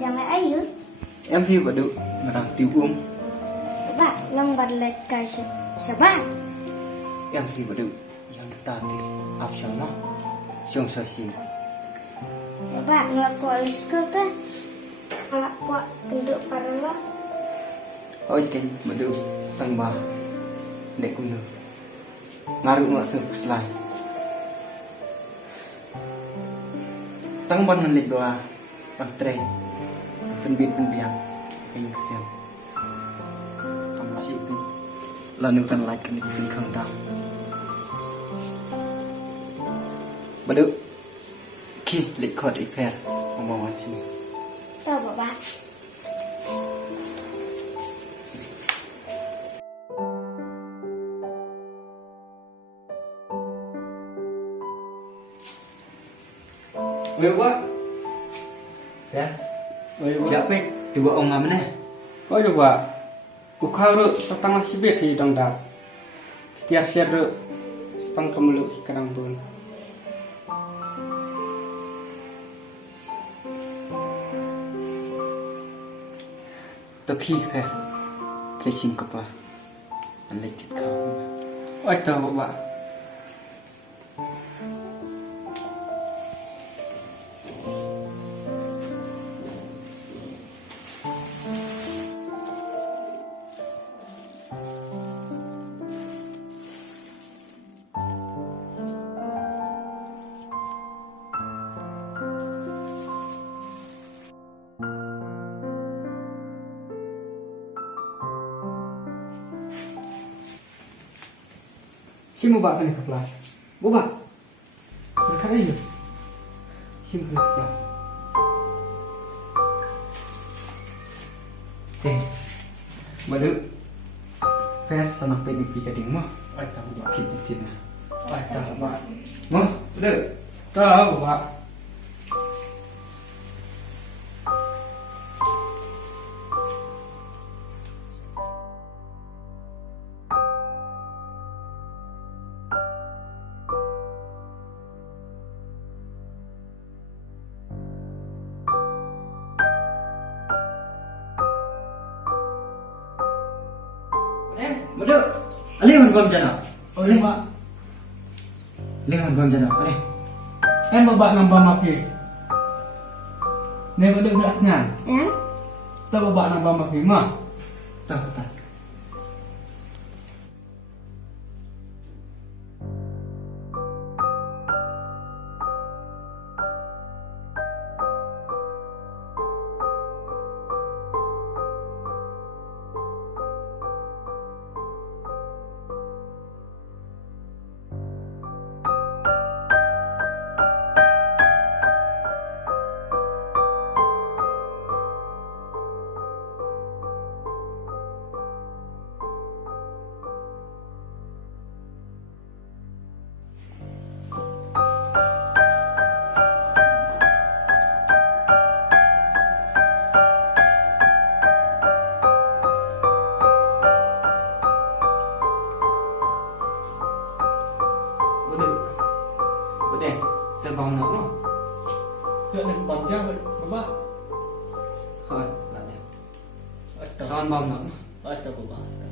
đang lại ấy nữa. Em thi vào được mà đang tiêu Các bạn long bật lệch cài sợ bạn. Em thi vào được yang ta thì áp sao nó trong sao xì Các bạn là quả lịch cơ kan. Quả penduk paralel. ôi cái mà được tăng ba để cũng được ngaruh nggak selesai tăng ban nanti doa pantre penbiang yang kesian masih itu lalu kan like kan itu khang tang badu ki record iper ngomong sini Tahu Pak Bác. Wei Pak. ya Wei Pak. ya pek coba om mana Kau coba. Buka ru setengah sibet di dong dah. Tiar share ru setengah kemulu ikan pun. tôi khi phải cái chim cọp à anh lấy thịt khao Oi tahu Pak. Si Mubak kan kepala. Mubak. Berkata ini. Si Mubak kepala. badu fair sama PDP kading mah Oi tahu Pak. kit nah Oi tahu Pak. mah badu Tahu Pak. badu ali man bom jana Oi Pak. ali man bom jana ali Em babak nambah maki. Nih betul belasnya. Ya. Kita babak nambah maki mah. tahu tak badu sebang nak no Cek nih panjang babak. thôi là Oi tahu. son bom nak Oi tahu Pak.